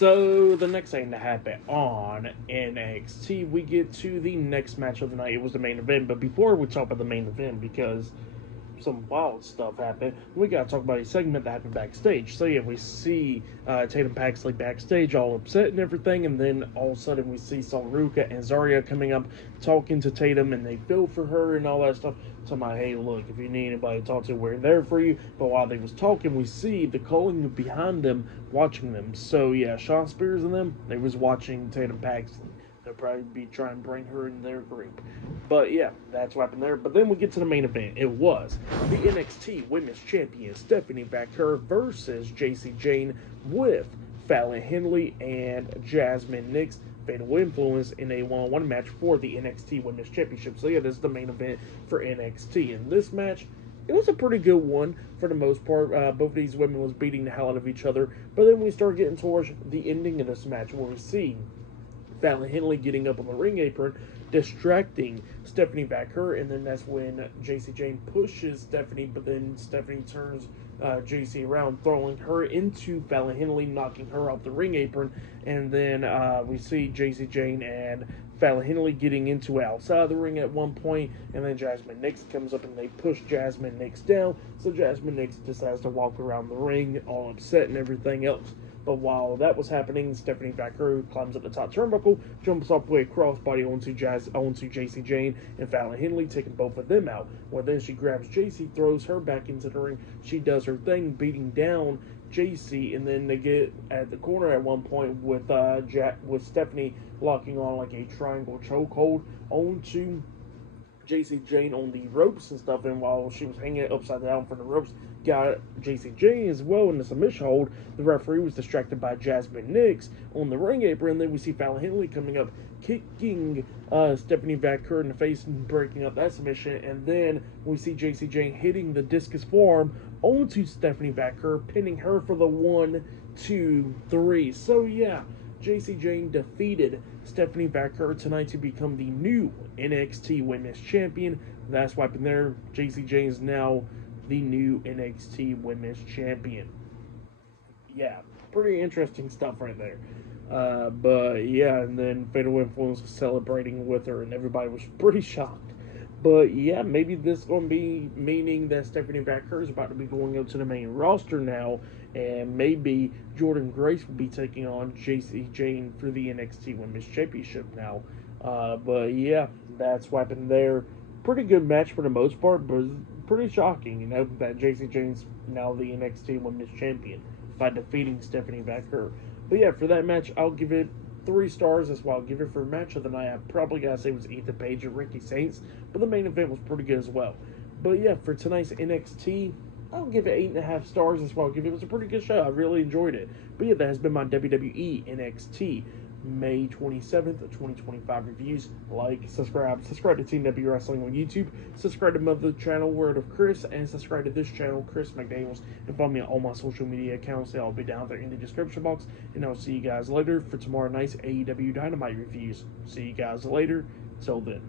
So the next thing to happen on NXT, we get to the next match of the night. It was the main event, but before we talk about the main event, because some wild stuff happened, we gotta talk about a segment that happened backstage. So yeah, we see Tatum Paxley backstage, all upset and everything, and then all of a sudden we see Salruka and Zarya coming up, talking to Tatum, and they feel for her and all that stuff. Talking about, hey, look, if you need anybody to talk to, we're there for you. But while they was talking, we see the calling behind them, watching them. So yeah, Shawn Spears and them, they was watching Tatum Paxley. They'll probably be trying to bring her in their group. But yeah, that's what happened there. But then we get to the main event. It was the NXT Women's Champion Stephanie Vaquer versus Jacy Jayne with Fallon Henley and Jazmin Nix. Fatal Influence in a one-on-one match for the NXT Women's Championship. So yeah, this is the main event for NXT. In this match, it was a pretty good one for the most part. Both of these women was beating the hell out of each other. But then we start getting towards the ending of this match where we see Fallon Henley getting up on the ring apron, distracting Stephanie Vaquer, and then that's when Jacy Jayne pushes Stephanie, but then Stephanie turns Jacy around, throwing her into Fallon Henley, knocking her off the ring apron, and then we see Jacy Jayne and Fallon Henley getting into outside the ring at one point, and then Jazmin Nix comes up and they push Jazmin Nix down, so Jazmin Nix decides to walk around the ring all upset and everything else. But while that was happening, Stephanie Vaquer climbs up the top turnbuckle, jumps off with a crossbody onto Jacy Jayne and Fallon Henley, taking both of them out. Well, then she grabs Jacy, throws her back into the ring. She does her thing, beating down Jacy, and then they get at the corner at one point with Stephanie locking on like a triangle chokehold onto Jacy Jayne on the ropes and stuff, and while she was hanging upside down from the ropes, got Jacy Jayne as well in the submission hold. The referee was distracted by Jazmin Nix on the ring apron. Then we see Fallon Henley coming up, kicking Stephanie Vaquer in the face and breaking up that submission. And then we see Jacy Jayne hitting the discus forearm onto Stephanie Vaquer, pinning her for the 1, 2, 3. So yeah, Jacy Jayne defeated Stephanie Vaquer tonight to become the new NXT Women's Champion. That's what happened there. Jacy Jayne is now the new NXT Women's Champion. Yeah, pretty interesting stuff right there. But yeah, and then Fatal Influence was celebrating with her, and everybody was pretty shocked. But yeah, maybe this is going to be meaning that Stephanie Vaquer is about to be going up to the main roster now, and maybe Jordynne Grace will be taking on Jacy Jayne for the NXT Women's Championship now. But yeah, that's what happened there. Pretty good match for the most part, but pretty shocking, that Jacy Jayne's now the NXT Women's Champion by defeating Stephanie Vaquer. But yeah, for that match, I'll give it 3 stars. That's why I'll give it for match of the night. I probably gotta say it was Ethan Page and Ricky Saints, but the main event was pretty good as well. But yeah, for tonight's NXT, I'll give it 8.5 stars. That's why I'll give it. It was a pretty good show. I really enjoyed it. But yeah, that has been my WWE NXT May 27th, 2025 reviews. Like, subscribe to Team W Wrestling on YouTube, subscribe to my other channel, Word of Chris, and subscribe to this channel, Chris McDaniels, and follow me on all my social media accounts. They'll all be down there in the description box, and I'll see you guys later for tomorrow night's AEW Dynamite reviews. See you guys later. Till then.